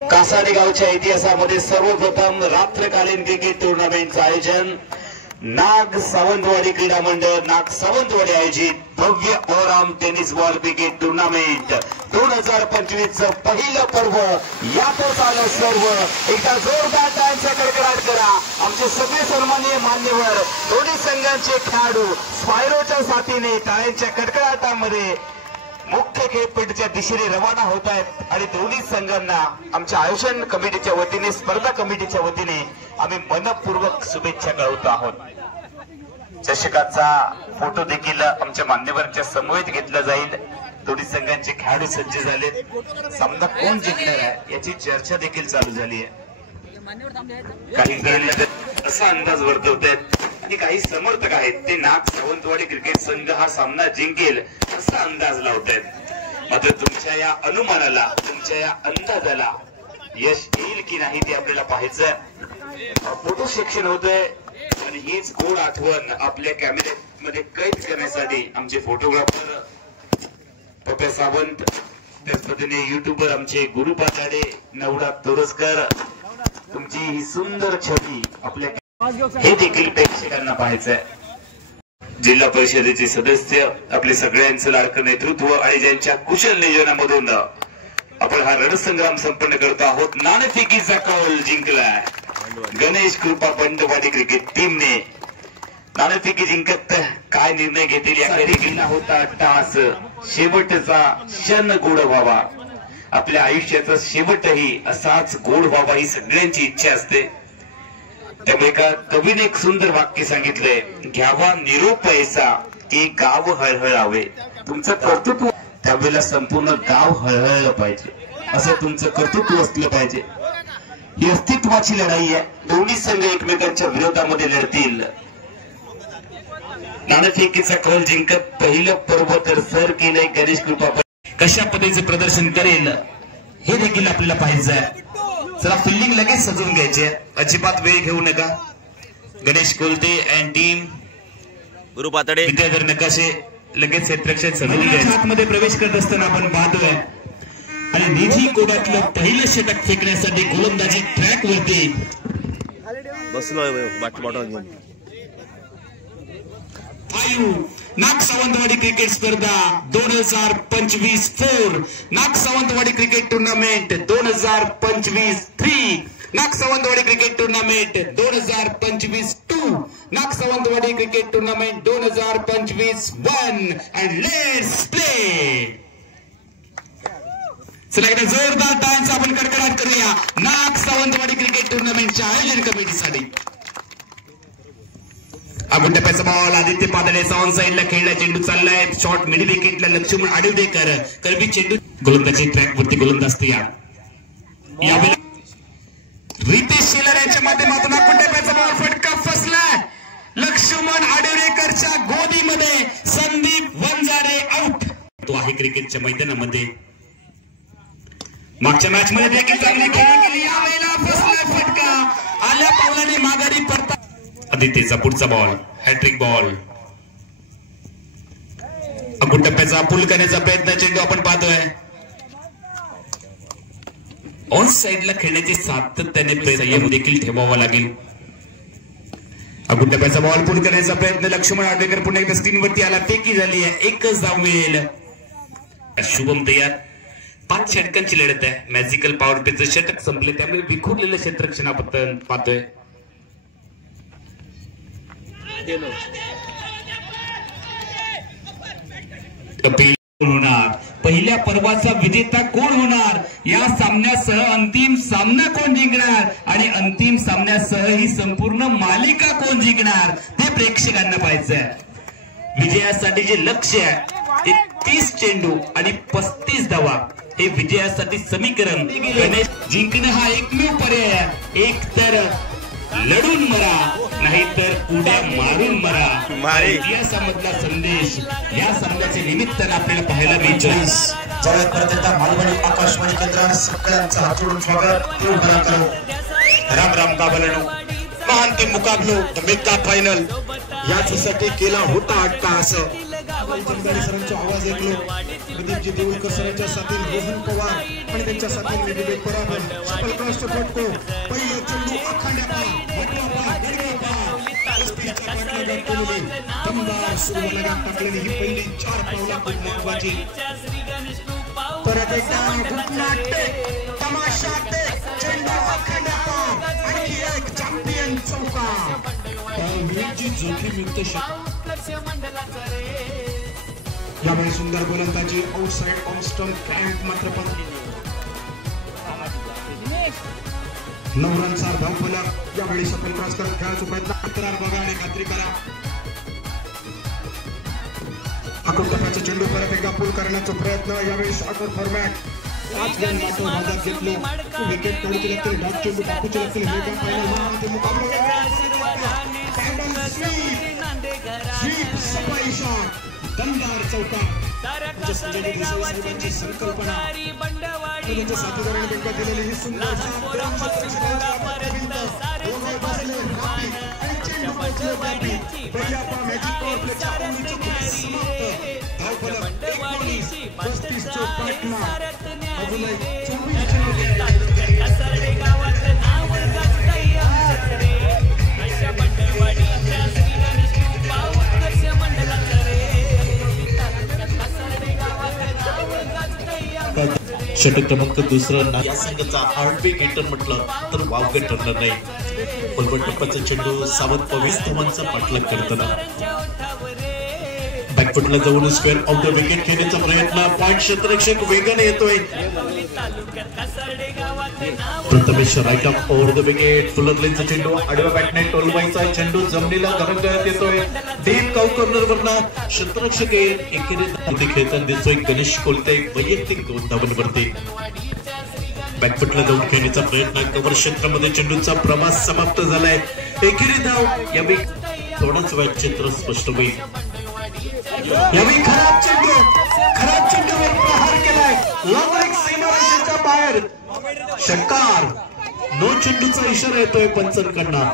कासाडी गावच्या इतिहासामध्ये सर्वप्रथम रात्रकालीन क्रिकेट टुर्नामेंटचं आयोजन नाग सावंतवाडी क्रीडा मंडळ नाग सावंतवाडी आयोजित भव्य Oram tennis ball cricket tournament 2025 पहिलं पर्व यातच आलं सर्व. एकदा जोरदार टाळ्यांचा कडकडाट करा. आमचे सगळे सन्माननीय मान्यवर दोन्ही संघांचे खेळाडू स्पायरोच्या साथीने टाळ्यांच्या कडकडाटामध्ये मुख्य खेळपट्टीच्या दिशेने रवाना होत आहेत आणि दोन्ही संघांना आमच्या आयोजन कमिटीच्या वतीने स्पर्धा कमिटीच्या वतीने आम्ही मनपूर्वक शुभेच्छा कळवत आहोत. चषकाचा फोटो देखील आमच्या मान्यवरांच्या समवेत घेतला जाईल. दोन्ही संघांचे खेळाडू सज्ज झाले. सामना कोण जिंकणार आहे याची चर्चा देखील चालू झाली आहे. काही असा अंदाज वर्तवत आहेत आणि काही समर्थक आहेत ते नाग सावंतवाडी क्रिकेट संघ हा सामना जिंकेल असा अंदाज लावत आहेत. मात्र तुमच्या या अनुमानाला तुमच्या या अंदाजाला यश येईल की नाही ते आपल्याला पाहायचं. फोटो सेक्शन होतंय आणि हीच गोड आठवण आपल्या कॅमेऱ्यामध्ये कैद करण्यासाठी आमचे फोटोग्राफर पप्या सावंत, त्याच पद्धतीने युट्यूबर आमचे गुरु पाताडे, नवनाथ तोरसकर, तुमची ही सुंदर छबी आपल्या हे देखील प्रेक्षकांना पाहायचंय. जिल्हा परिषदेचे सदस्य आपले सगळ्यांचं लाडकं नेतृत्व आणि ज्यांच्या कुशल नियोजनामधून आपण हा रणसंग्राम संपन्न करतो आहोत. नाणेफेकीचा कौल जिंकलाय गणेश कृपा बंडवाडी क्रिकेट टीमने. नाणेफेकी जिंकत काय निर्णय घेतील याकडे गेला होता टास. शेवटचा क्षण गोड व्हावा. आपल्या आयुष्याचा शेवटही असाच गोड व्हावा ही सगळ्यांची इच्छा असते. त्यामुळे एका कवीने एक सुंदर वाक्य सांगितलंय, घ्यावा निरोप ऐसा की गाव हळहळावे. तुमचं कर्तृत्व त्यावेळेला संपूर्ण गाव हळहळलं पाहिजे असं तुमचं कर्तृत्व असलं पाहिजे. ही अस्तित्वाची लढाई आहे. दोन्ही संघ एकमेकांच्या विरोधामध्ये लढतील. नाणेफेकीचा कौल जिंकत पहिलं पर्व तर सर केलंय गणेश कृपा. कशा पद्धतीचे प्रदर्शन करेल हे देखील आपल्याला पाहायचंय. चला फिल्डिंग लगेच सजवून घ्यायची, अजिबात वेळ घेऊ नका. गणेश कोलते अँड टीम, गुरु पाताडे, विद्याधर नकाशे लगेच क्षेत्ररक्षक सजवून घ्यायचे. आतमध्ये प्रवेश करत असताना आपण पाहतोय आणि निधी कोड्यातलं पहिलं षटक फेकण्यासाठी गोलंदाजी ट्रॅक वरती बसलो. नाग सावंतवाडी क्रिकेट स्पर्धा 2025 4, नाग सावंतवाडी क्रिकेट टुर्नामेंट 2025 3, नाग सावंतवाडी क्रिकेट टुर्नामेंट 2025 2, नाग Sawantwadi cricket tournament 2025 1 and let's play. चला एकदा जोरदार टाळ्यांचा आपण कडकडाट करूया नाग सावंतवाडी क्रिकेट टुर्नामेंटच्या आयोजन कमिटीसाठी. आपण टप्प्याचा बॉल आदित्य पाताडेचा ऑन साइडला खेळला चेंडू चाललाय. शॉर्ट मिडल विकेटला लक्ष्मण आडिवडेकर करबी चेंडू गोलंदाजी ट्रॅक वरती गोलंदाज यावेळेला रितेश शेलार यांच्या माध्यमातून आपण टप्प्याचा बॉल फटका फसलाय. लक्ष्मण आडिवडेकरच्या गोदीमध्ये संदीप वंजारे आउट. तो आहे क्रिकेटच्या मैदानामध्ये. मागच्या मॅच मध्ये देखील चांगली खेळी केली. यावेळेला फसलाय फटका. आल्या पावलाने माघारी परत आदित्यचा पुढचा बॉल हॅट्रिक बॉल. अगुण टप्प्याचा पूल करण्याचा प्रयत्न चेंडू आपण पाहतोय. ऑन साइडला खेळण्याचे सातत्याने संयम देखील ठेवावा लागेल. अगुण टप्प्याचा बॉल पूल करण्याचा प्रयत्न लक्ष्मण आडवेकर पुन्हा एकदा स्क्रीनवरती आला. फेकी झाली आहे. एकच धाव मिळेल. शुभम तयार. 5 षटकांची लढत आहे. मॅजिकल पॉवर प्लेचं षटक संपले त्यामुळे विखुरलेलं क्षेत्ररक्षण आपण पाहतोय. होणार पहिल्या पर्वाचा विजेता कोण होणार, या सामन्यासह अंतिम सामना कोण जिंकणार आणि अंतिम सामन्यासह ही संपूर्ण मालिका कोण जिंकणार ते प्रेक्षकांना पाहायचंय. विजयासाठी जे लक्ष्य आहे ते 30 चेंडू आणि 35 धावा हे विजयासाठी समीकरण. गणेश जिंकणं हा एकमेव पर्याय. एक तर लढून मरा नाहीतर उड्या मारून मरा. इतिहासामधला संदेश या सामन्याचे निमित्तानं आपल्याला पाहायला मिळतो. आकाशवाणी केंद्रावर सगळ्यांचं हात जोडून स्वागत. राम राम का बलनो महान ते मुकाबलो मेगा फायनल याच्यासाठी केला होता अट्टाहास. सरांचा आवाज ऐकलो. प्रदीपजी देऊळकर सरांच्या साथील रोहन पवार आणि त्यांच्या साथील विवेक पराभव जबरदस्त फटको पहिला चेंडू अखंड्यापा वटवापा गडगापा कुस्तीच्या पाठलागात केलेली दमदार सुरुवात टाकलेली ही पहिली 4 पावलांची महत्वाची परत एकदा गुटनाट्य तमाशाते चेंडू अखंड्यापा आणखी एक चॅम्पियन चौका विजयी जोखीमयुक्त यावेळी सुंदर गोलंदाजी आउटसाइड ऑन स्टंप कॅम्प मात्र पण 9 रनचा धावफलक यावेळी सफल क्रॉस करत खेळाचा प्रयत्न अंतराळ बघा आणि खात्री करा अकोटप्याचा चेंडू परत एकदा पूल करण्याचा प्रयत्न यावेळी शॉर्टर फॉर्मॅट 5 रन मात्र भागात घेतले विकेट तोडूचे लागतील डॉट चेंडू टाकूचे लागतील मेगा फायनल ते मुकाबला स्वीप सफाई शॉट दमदार चौका संकल्पना साथीदाराने बेंका दिलेली ही सुंदर षटक क्रमांक 2 या संघाचा हार्टबीट हिटर म्हटलं तर वावगं ठरणार नाही पलवट टप्प्याचा चेंडू सावध 22 धावांचा पाठलाग करताना बॅकफुटला जाऊन स्क्वेअर ऑफ द विकेट घेण्याचा प्रयत्न पॉइंट क्षेत्ररक्षक वेगाने येतोय Prathamesh right off over the wicket fuller लेनचा चेंडू आडव्या बॅटने टोलवायचा चेंडू जमिनीला घरंगळत येतोय डीप काउ कॉर्नर वरना क्षेत्ररक्षक एकेरी खेळताना दिसतोय गणेश कोलते वैयक्तिक 2 धावांवरती बॅकफुटला जाऊन खेळण्याचा प्रयत्न कव्हर क्षेत्रामध्ये चेंडूचा प्रवास समाप्त झालाय एकेरी धाव यावेळी थोडंच वेळ चित्र स्पष्ट होईल यावेळी खराब चेंडूवर प्रहार केलाय लॉंग सीमारेषेच्या बाहेर षटकार नो चेंडूचा इशारा येतोय पंचांकडनं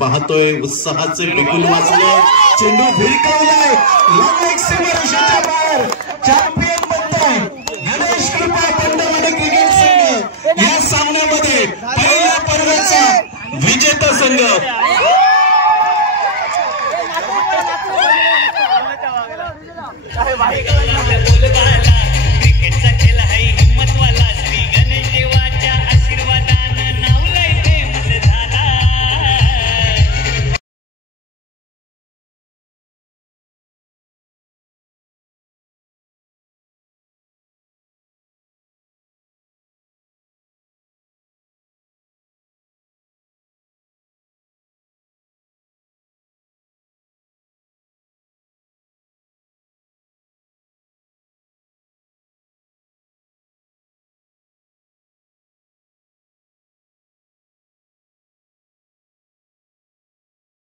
पाहतोय उत्साहाचे बिगुल वाजले चेंडू भिरकवलाय लॉंग सीमारेषेच्या बाहेर चॅम्पियन बनतोय गणेश कृपा पंडवाडी क्रिकेट संघ या सामन्यामध्ये पहिल्या पर्वाचा विजेता संघ क्रिकेटचा खेळ आहे हिम्मतवाला श्री गणेश देवाच्या आशीर्वादानं